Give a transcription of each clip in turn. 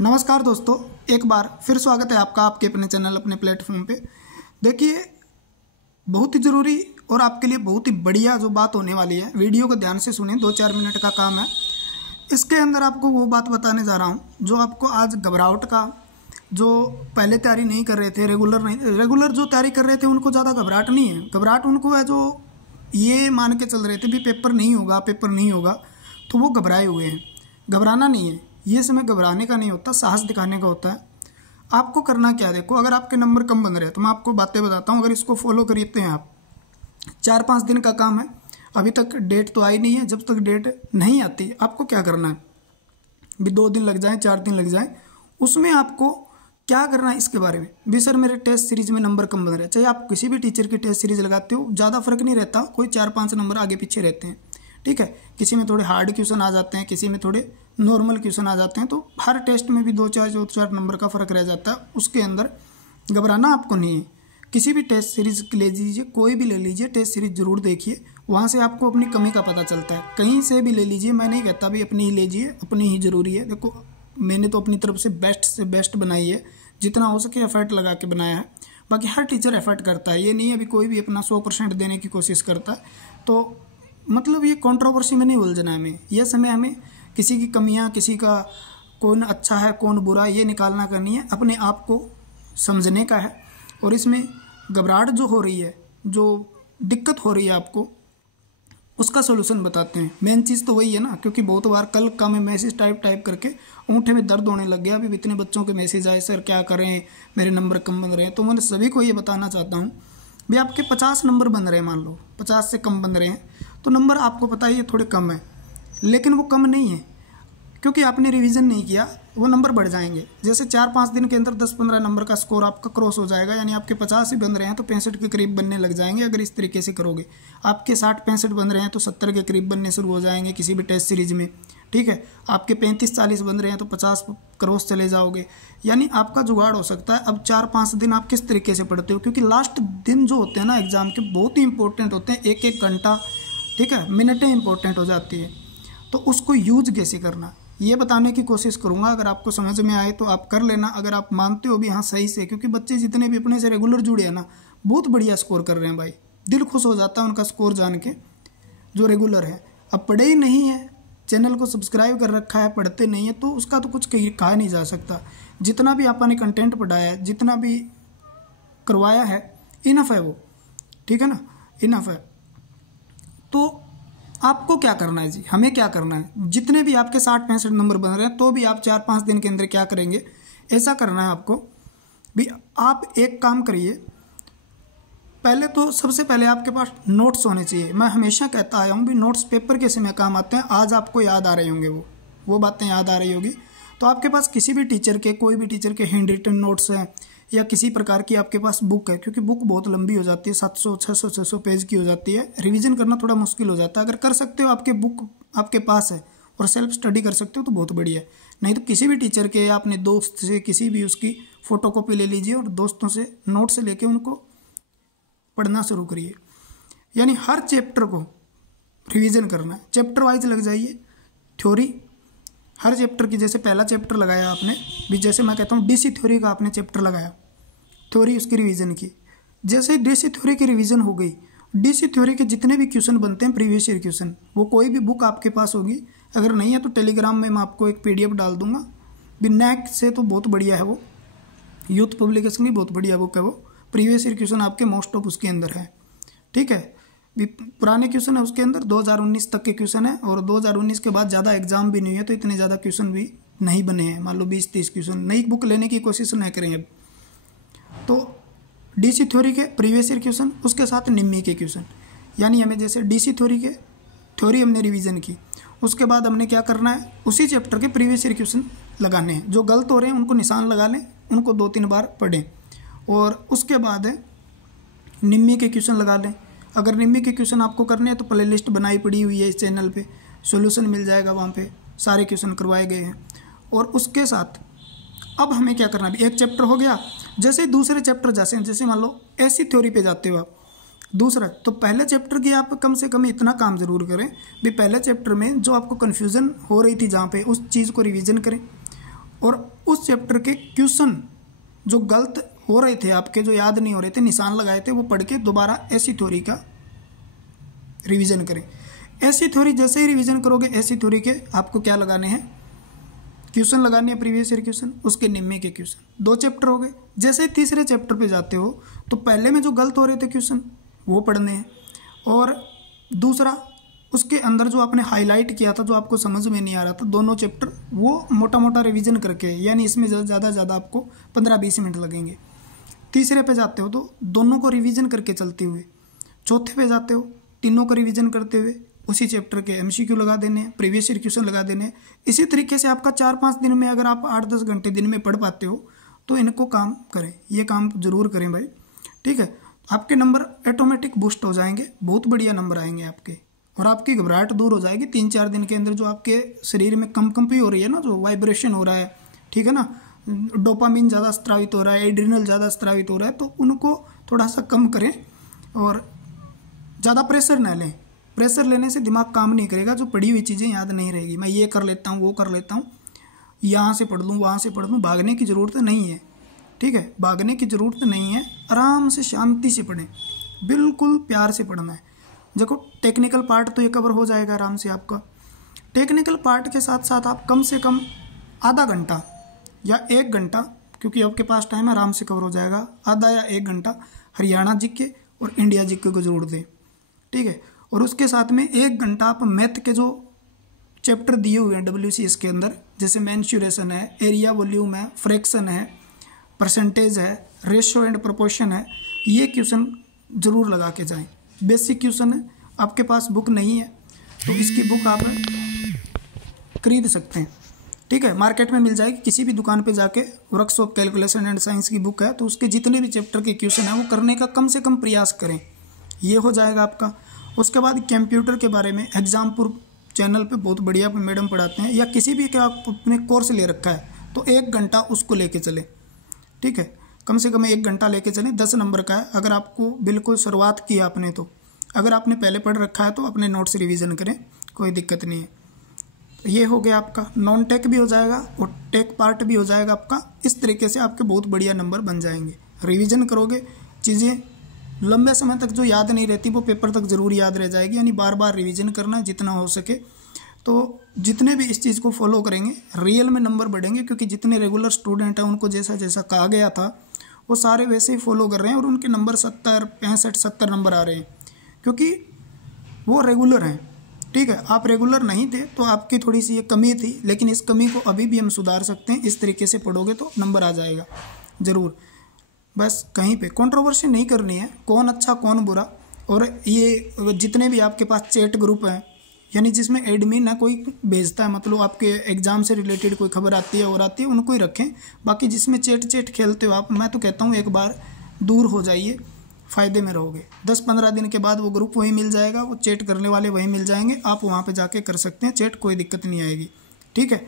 नमस्कार दोस्तों, एक बार फिर स्वागत है आपका आपके अपने चैनल अपने प्लेटफॉर्म पे। देखिए, बहुत ही ज़रूरी और आपके लिए बहुत ही बढ़िया जो बात होने वाली है, वीडियो को ध्यान से सुने। 2-4 मिनट का काम है। इसके अंदर आपको वो बात बताने जा रहा हूँ जो आपको आज घबराहट का, जो पहले तैयारी नहीं कर रहे थे, रेगुलर जो तैयारी कर रहे थे उनको ज़्यादा घबराहट नहीं है। घबराहट उनको है जो ये मान के चल रहे थे भी पेपर नहीं होगा, तो वो घबराए हुए हैं। घबराना नहीं है, ये समय घबराने का नहीं होता, साहस दिखाने का होता है। आपको करना क्या है, देखो, अगर आपके नंबर कम बन रहे हैं तो मैं आपको बातें बताता हूँ। अगर इसको फॉलो करते हैं आप, 4-5 दिन का काम है, अभी तक डेट तो आई नहीं है। जब तक डेट नहीं आती आपको क्या करना है, भी 2 दिन लग जाए, 4 दिन लग जाए, उसमें आपको क्या करना है इसके बारे में। भी सर मेरे टेस्ट सीरीज में नंबर कम बन रहे हैं, चाहे आप किसी भी टीचर की टेस्ट सीरीज लगाते हो, ज़्यादा फर्क नहीं रहता, कोई 4-5 नंबर आगे पीछे रहते हैं, ठीक है। किसी में थोड़े हार्ड क्वेश्चन आ जाते हैं, किसी में थोड़े नॉर्मल क्वेश्चन आ जाते हैं, तो हर टेस्ट में भी 2-4 नंबर का फर्क रह जाता है। उसके अंदर घबराना आपको नहीं है। किसी भी टेस्ट सीरीज ले लीजिए, कोई भी ले लीजिए, टेस्ट सीरीज जरूर देखिए, वहाँ से आपको अपनी कमी का पता चलता है। कहीं से भी ले लीजिए, मैं नहीं कहता भी अपनी ही लीजिए, अपनी ही जरूरी है। देखो, मैंने तो अपनी तरफ से बेस्ट बनाई है, जितना हो सके एफर्ट लगा के बनाया है। बाकी हर टीचर एफर्ट करता है, ये नहीं है अभी कोई भी अपना 100% देने की कोशिश करता है। तो मतलब ये कंट्रोवर्सी में नहीं उलझना है हमें। यह समय हमें किसी की कमियां, किसी का कौन अच्छा है कौन बुरा, ये निकालना करनी है, अपने आप को समझने का है। और इसमें घबराहट जो हो रही है, जो दिक्कत हो रही है आपको, उसका सोल्यूशन बताते हैं। मेन चीज़ तो वही है ना, क्योंकि बहुत बार कल का मैं मैसेज टाइप करके अंगूठे में दर्द होने लग गया। अभी इतने बच्चों के मैसेज आए, सर क्या करें, मेरे नंबर कम बन रहे हैं। तो मैं सभी को ये बताना चाहता हूँ भी आपके 50 नंबर बन रहे हैं, मान लो 50 से कम बन रहे हैं, तो नंबर आपको पता है ये थोड़े कम है, लेकिन वो कम नहीं है क्योंकि आपने रिवीजन नहीं किया। वो नंबर बढ़ जाएंगे। जैसे 4-5 दिन के अंदर 10-15 नंबर का स्कोर आपका क्रॉस हो जाएगा, यानी आपके 50 ही बन रहे हैं तो 65 के करीब बनने लग जाएंगे। अगर इस तरीके से करोगे, आपके 60-65 बन रहे हैं तो 70 के करीब बनने शुरू हो जाएंगे किसी भी टेस्ट सीरीज में, ठीक है। आपके 35-40 बन रहे हैं तो 50 क्रॉस चले जाओगे, यानी आपका जुगाड़ हो सकता है। अब 4-5 दिन आप किस तरीके से पढ़ते हो, क्योंकि लास्ट दिन जो होते हैं ना एग्जाम के, बहुत ही इंपॉर्टेंट होते हैं। 1-1 घंटा, ठीक है, मिनटें इंपॉर्टेंट हो जाती है। तो उसको यूज कैसे करना, ये बताने की कोशिश करूंगा। अगर आपको समझ में आए तो आप कर लेना, अगर आप मानते हो भी हाँ सही से, क्योंकि बच्चे जितने भी अपने से रेगुलर जुड़े हैं ना, बहुत बढ़िया स्कोर कर रहे हैं भाई। दिल खुश हो जाता है उनका स्कोर जान के, जो रेगुलर है। अब पढ़े ही नहीं है, चैनल को सब्सक्राइब कर रखा है, पढ़ते नहीं है, तो उसका तो कुछ कहा नहीं जा सकता। जितना भी आपने कंटेंट पढ़ाया है, जितना भी करवाया है, इनफ है वो, ठीक है ना, इनफ है। तो आपको क्या करना है जी, हमें क्या करना है, जितने भी आपके 60-65 नंबर बन रहे हैं तो भी आप 4-5 दिन के अंदर क्या करेंगे, ऐसा करना है आपको भी। आप एक काम करिए, पहले तो सबसे पहले आपके पास नोट्स होने चाहिए। मैं हमेशा कहता आया हूँ भी नोट्स पेपर के समय काम आते हैं। आज आपको याद आ रहे होंगे, वो बातें याद आ रही होगी। तो आपके पास किसी भी टीचर के, कोई भी टीचर के हैंड रिटन नोट्स हैं, या किसी प्रकार की आपके पास बुक है, क्योंकि बुक बहुत लंबी हो जाती है, 700-600 पेज की हो जाती है, रिवीजन करना थोड़ा मुश्किल हो जाता है। अगर कर सकते हो, आपके बुक आपके पास है और सेल्फ स्टडी कर सकते हो तो बहुत बढ़िया है। नहीं तो किसी भी टीचर के या अपने दोस्त से किसी भी उसकी फोटोकॉपी ले लीजिए और दोस्तों से नोट से लेके उनको पढ़ना शुरू करिए। यानी हर चैप्टर को रिवीजन करना है, चैप्टर वाइज लग जाइए। थ्योरी हर चैप्टर की, जैसे पहला चैप्टर लगाया आपने भी, जैसे मैं कहता हूँ डीसी थ्योरी का आपने चैप्टर लगाया, थ्योरी उसकी रिवीजन की। जैसे डीसी थ्योरी की रिवीजन हो गई, डीसी थ्योरी के जितने भी क्वेश्चन बनते हैं प्रीवियस ईयर क्वेश्चन, वो कोई भी बुक आपके पास होगी, अगर नहीं है तो टेलीग्राम में मैं आपको एक PDF डाल दूंगा। बिनैक से तो बहुत बढ़िया है वो, यूथ पब्लिकेशन की बहुत बढ़िया बुक है वो। प्रीवियस ईयर क्वेश्चन आपके मोस्ट ऑफ उसके अंदर है, ठीक है। भी पुराने क्वेश्चन है उसके अंदर, 2019 तक के क्वेश्चन है, और 2019 के बाद ज़्यादा एग्जाम भी नहीं है तो इतने ज़्यादा क्वेश्चन भी नहीं बने हैं। मान लो 20-30 क्वेश्चन। नई बुक लेने की कोशिश नहीं करेंगे अब तो। डीसी थ्योरी के प्रीवियस ईयर क्वेश्चन, उसके साथ निम्मी के क्वेश्चन, यानी हमें जैसे डीसी थ्योरी के थ्योरी हमने रिवीजन की, उसके बाद हमने क्या करना है, उसी चैप्टर के प्रीवियस ईयर क्वेश्चन लगाने हैं। जो गलत हो रहे हैं उनको निशान लगा लें, उनको 2-3 बार पढ़ें, और उसके बाद निम्मी के क्वेश्चन लगा लें। अगर निम्मी के क्वेश्चन आपको करने हैं तो प्ले लिस्ट बनाई पड़ी हुई है इस चैनल पे, सॉल्यूशन मिल जाएगा, वहाँ पे सारे क्वेश्चन करवाए गए हैं। और उसके साथ अब हमें क्या करना है, एक चैप्टर हो गया। जैसे दूसरे चैप्टर जैसे मान लो ऐसी थ्योरी पे जाते हो आप दूसरा, तो पहले चैप्टर की आप कम से कम इतना काम जरूर करें भी पहले चैप्टर में जो आपको कन्फ्यूजन हो रही थी जहाँ पे, उस चीज़ को रिवीजन करें। और उस चैप्टर के क्वेश्चन जो गलत हो रहे थे आपके, जो याद नहीं हो रहे थे, निशान लगाए थे, वो पढ़ के दोबारा ऐसी थ्योरी का रिवीजन करें। ऐसी थ्योरी जैसे ही रिवीजन करोगे, ऐसी थ्योरी के आपको क्या लगाने हैं, क्वेश्चन लगाने हैं, प्रीवियस ईयर क्वेश्चन, उसके निम्मे के क्वेश्चन। 2 चैप्टर हो गए। जैसे ही तीसरे चैप्टर पे जाते हो तो पहले में जो गलत हो रहे थे क्वेश्चन वो पढ़ने हैं, और दूसरा उसके अंदर जो आपने हाईलाइट किया था, जो आपको समझ में नहीं आ रहा था, दोनों चैप्टर वो मोटा मोटा रिवीजन करके, यानी इसमें ज़्यादा ज़्यादा आपको 15-20 मिनट लगेंगे। तीसरे पे जाते हो तो दोनों को रिवीजन करके चलते हुए, चौथे पे जाते हो तीनों को रिवीजन करते हुए उसी चैप्टर के एमसीक्यू लगा देने हैं, प्रीवियस ईयर क्वेश्चन लगा देने हैं। इसी तरीके से आपका 4-5 दिन में, अगर आप 8-10 घंटे दिन में पढ़ पाते हो तो इनको काम करें, ये काम जरूर करें भाई, ठीक है। आपके नंबर ऑटोमेटिक बूस्ट हो जाएंगे, बहुत बढ़िया नंबर आएंगे आपके, और आपकी घबराहट दूर हो जाएगी। 3-4 दिन के अंदर जो आपके शरीर में कंपी हो रही है ना, जो वाइब्रेशन हो रहा है, ठीक है ना, डोपामिन ज़्यादा स्त्रावित हो रहा है, एड्रिनल ज़्यादा स्त्रावित हो रहा है, तो उनको थोड़ा सा कम करें और ज़्यादा प्रेशर ना लें। प्रेशर लेने से दिमाग काम नहीं करेगा, जो पढ़ी हुई चीज़ें याद नहीं रहेगी। मैं ये कर लेता हूँ, वो कर लेता हूँ, यहाँ से पढ़ लूँ, वहाँ से पढ़ लूँ, भागने की ज़रूरत नहीं है, ठीक है, भागने की ज़रूरत नहीं है। आराम से शांति से पढ़ें, बिल्कुल प्यार से पढ़ना है। देखो टेक्निकल पार्ट तो ये कवर हो जाएगा आराम से आपका। टेक्निकल पार्ट के साथ साथ आप कम से कम आधा घंटा या 1 घंटा, क्योंकि आपके पास टाइम आराम से कवर हो जाएगा, आधा या 1 घंटा हरियाणा जीके और इंडिया जीके को जरूर दें, ठीक है। और उसके साथ में 1 घंटा आप मैथ के जो चैप्टर दिए हुए हैं WCS के अंदर, जैसे मेंसुरेशन है, एरिया वॉल्यूम है, फ्रैक्शन है, परसेंटेज है, रेशियो एंड प्रोपोर्शन है, ये क्वेश्चन जरूर लगा के जाएं। बेसिक क्वेश्चन है। आपके पास बुक नहीं है तो इसकी बुक आप खरीद सकते हैं, ठीक है, मार्केट में मिल जाएगी, किसी भी दुकान पे जाके वर्कशॉप कैलकुलेशन एंड साइंस की बुक है, तो उसके जितने भी चैप्टर के क्वेश्चन है वो करने का कम से कम प्रयास करें, ये हो जाएगा आपका। उसके बाद कंप्यूटर के बारे में एग्जामपुर चैनल पे बहुत बढ़िया मैडम पढ़ाते हैं, या किसी भी का आपने कोर्स ले रखा है तो 1 घंटा उसको लेके चले, ठीक है, कम से कम 1 घंटा लेके चलें। 10 नंबर का है। अगर आपको बिल्कुल शुरुआत की आपने, तो अगर आपने पहले पढ़ रखा है तो अपने नोट्स रिवीजन करें, कोई दिक्कत नहीं है। ये हो गया आपका, नॉन टेक भी हो जाएगा और टेक पार्ट भी हो जाएगा आपका। इस तरीके से आपके बहुत बढ़िया नंबर बन जाएंगे। रिवीजन करोगे, चीज़ें लंबे समय तक जो याद नहीं रहती वो पेपर तक जरूर याद रह जाएगी, यानी बार बार रिवीजन करना है जितना हो सके। तो जितने भी इस चीज़ को फॉलो करेंगे रियल में नंबर बढ़ेंगे, क्योंकि जितने रेगुलर स्टूडेंट हैं उनको जैसा जैसा कहा गया था वो सारे वैसे ही फॉलो कर रहे हैं, और उनके नंबर 70, 65, 70 नंबर आ रहे हैं, क्योंकि वो रेगुलर हैं, ठीक है। आप रेगुलर नहीं थे तो आपकी थोड़ी सी ये कमी थी, लेकिन इस कमी को अभी भी हम सुधार सकते हैं। इस तरीके से पढ़ोगे तो नंबर आ जाएगा ज़रूर। बस कहीं पे कंट्रोवर्सी नहीं करनी है, कौन अच्छा कौन बुरा। और ये जितने भी आपके पास चैट ग्रुप हैं, यानी जिसमें एडमिन है, कोई भेजता है, मतलब आपके एग्जाम से रिलेटेड कोई खबर आती है और आती है, उनको ही रखें। बाकी जिसमें चैट खेलते हो आप, मैं तो कहता हूँ एक बार दूर हो जाइए, फ़ायदे में रहोगे। 10-15 दिन के बाद वो ग्रुप वहीं मिल जाएगा, वो चैट करने वाले वहीं मिल जाएंगे, आप वहाँ पे जाके कर सकते हैं चैट, कोई दिक्कत नहीं आएगी, ठीक है।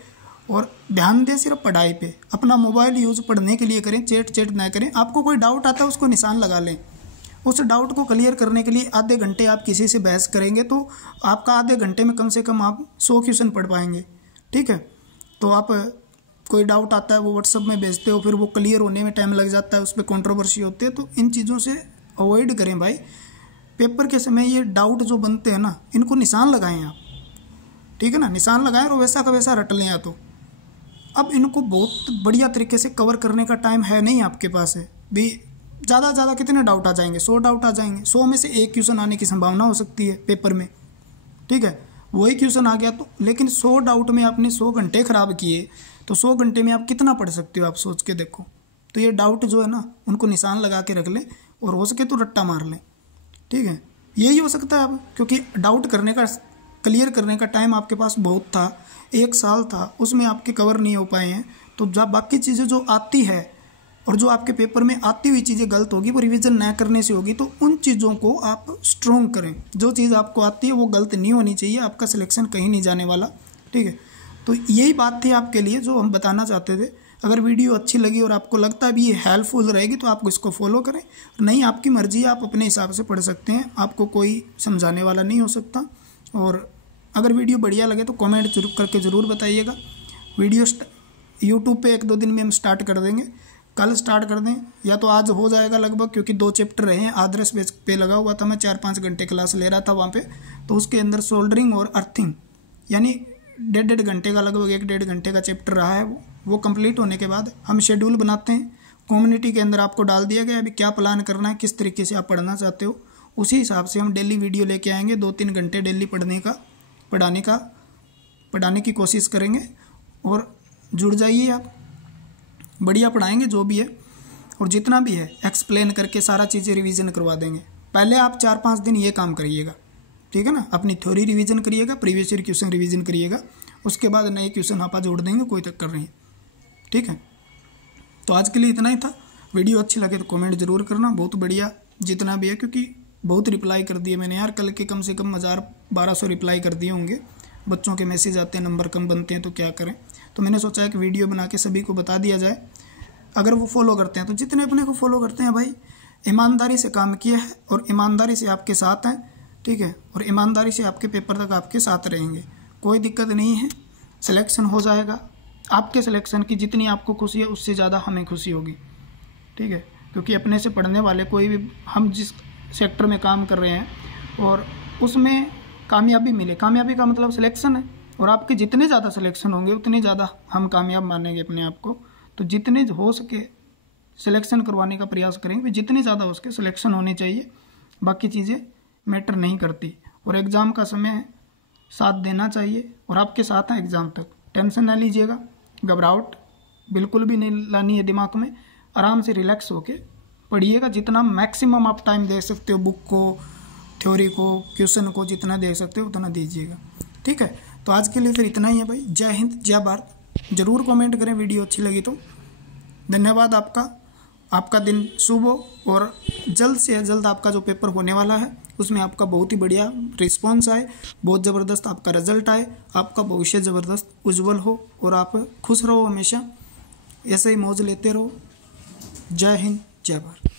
और ध्यान दें सिर्फ पढ़ाई पे, अपना मोबाइल यूज़ पढ़ने के लिए करें, चैट ना करें। आपको कोई डाउट आता है उसको निशान लगा लें, उस डाउट को क्लियर करने के लिए आधे घंटे आप किसी से बहस करेंगे तो आपका आधे घंटे में कम से कम आप 100 क्वेश्चन पढ़ पाएंगे, ठीक है। तो आप कोई डाउट आता है वो व्हाट्सअप में भेजते हो, फिर वो क्लियर होने में टाइम लग जाता है, उस पर कंट्रोवर्सी होती है, तो इन चीज़ों से अवॉइड करें भाई। पेपर के समय ये डाउट जो बनते हैं ना, इनको निशान लगाएं आप, ठीक है ना, निशान लगाएं और वैसा का वैसा रट लें। या तो अब इनको बहुत बढ़िया तरीके से कवर करने का टाइम है नहीं आपके पास है भी। ज़्यादा से ज़्यादा कितने डाउट आ जाएंगे? 100 डाउट आ जाएंगे। 100 में से 1 क्वेश्चन आने की संभावना हो सकती है पेपर में, ठीक है, वही क्वेश्चन आ गया तो। लेकिन 100 डाउट में आपने 100 घंटे खराब किए तो 100 घंटे में आप कितना पढ़ सकते हो, आप सोच के देखो। तो ये डाउट जो है ना, उनको निशान लगा के रख लें और हो सके तो रट्टा मार लें, ठीक है। यही हो सकता है अब, क्योंकि डाउट करने का, क्लियर करने का टाइम आपके पास बहुत था, 1 साल था, उसमें आपके कवर नहीं हो पाए हैं। तो जब बाकी चीज़ें जो आती है और जो आपके पेपर में आती हुई चीज़ें गलत होगी, वो रिवीजन न करने से होगी, तो उन चीज़ों को आप स्ट्रॉन्ग करें। जो चीज़ आपको आती है वो गलत नहीं होनी चाहिए, आपका सिलेक्शन कहीं नहीं जाने वाला, ठीक है। तो यही बात थी आपके लिए जो हम बताना चाहते थे। अगर वीडियो अच्छी लगी और आपको लगता है भी ये हेल्पफुल रहेगी तो आप इसको फॉलो करें, नहीं आपकी मर्जी, आप अपने हिसाब से पढ़ सकते हैं, आपको कोई समझाने वाला नहीं हो सकता। और अगर वीडियो बढ़िया लगे तो कमेंट जरूर करके ज़रूर बताइएगा। वीडियो यूट्यूब पे 1-2 दिन में हम स्टार्ट कर देंगे, कल स्टार्ट कर दें या तो आज हो जाएगा लगभग, क्योंकि 2 चैप्टर रहे हैं। आदर्श बेस पे लगा हुआ था, मैं 4-5 घंटे क्लास ले रहा था वहाँ पे, तो उसके अंदर सोल्डरिंग और अर्थिंग यानी 1.5 घंटे का, लगभग 1-1.5 घंटे का चैप्टर रहा है। वो कंप्लीट होने के बाद हम शेड्यूल बनाते हैं, कम्युनिटी के अंदर आपको डाल दिया गया अभी क्या प्लान करना है, किस तरीके से आप पढ़ना चाहते हो, उसी हिसाब से हम डेली वीडियो लेके आएंगे। 2-3 घंटे डेली पढ़ाने की कोशिश करेंगे और जुड़ जाइए आप, बढ़िया पढ़ाएंगे जो भी है, और जितना भी है एक्सप्लेन करके सारा चीज़ें रिवीजन करवा देंगे। पहले आप 4-5 दिन ये काम करिएगा, ठीक है ना, अपनी थ्योरी रिवीजन करिएगा, प्रीवियस ईयर क्वेश्चन रिवीजन करिएगा, उसके बाद नए क्वेश्चन आपा जोड़ देंगे, कोई दिक्कत नहीं, ठीक है। तो आज के लिए इतना ही था। वीडियो अच्छी लगे तो कमेंट जरूर करना, बहुत बढ़िया जितना भी है, क्योंकि बहुत रिप्लाई कर दिए मैंने यार, कल के कम से कम 1000-1200 रिप्लाई कर दिए होंगे। बच्चों के मैसेज आते हैं, नंबर कम बनते हैं, तो क्या करें। तो मैंने सोचा है कि वीडियो बना के सभी को बता दिया जाए, अगर वो फॉलो करते हैं तो जितने अपने को फॉलो करते हैं भाई, ईमानदारी से काम किया है और ईमानदारी से आपके साथ हैं, ठीक है, और ईमानदारी से आपके पेपर तक आपके साथ रहेंगे, कोई दिक्कत नहीं है, सिलेक्शन हो जाएगा। आपके सिलेक्शन की जितनी आपको खुशी है उससे ज़्यादा हमें खुशी होगी, ठीक है, क्योंकि अपने से पढ़ने वाले कोई भी, हम जिस सेक्टर में काम कर रहे हैं और उसमें कामयाबी मिले, कामयाबी का मतलब सिलेक्शन है, और आपके जितने ज़्यादा सिलेक्शन होंगे उतने ज़्यादा हम कामयाब मानेंगे अपने आप को। तो जितने हो सके सिलेक्शन करवाने का प्रयास करेंगे, जितने ज़्यादा हो सके सिलेक्शन होने चाहिए, बाकी चीज़ें मैटर नहीं करती। और एग्ज़ाम का समय साथ देना चाहिए, और आपके साथ हैं एग्ज़ाम तक, टेंशन ना लीजिएगा, घबराहट बिल्कुल भी नहीं लानी है दिमाग में, आराम से रिलैक्स होके पढ़िएगा, जितना मैक्सिमम आप टाइम दे सकते हो बुक को, थ्योरी को, क्वेश्चन को, जितना दे सकते हो उतना दीजिएगा, ठीक है। तो आज के लिए फिर इतना ही है भाई। जय हिंद, जय भारत। ज़रूर कमेंट करें वीडियो अच्छी लगी तो। धन्यवाद आपका दिन शुभ हो, और जल्द से जल्द आपका जो पेपर होने वाला है उसमें आपका बहुत ही बढ़िया रिस्पॉन्स आए, बहुत ज़बरदस्त आपका रिजल्ट आए, आपका भविष्य ज़बरदस्त उज्जवल हो, और आप खुश रहो हमेशा, ऐसे ही मौज लेते रहो। जय हिंद, जय भारत।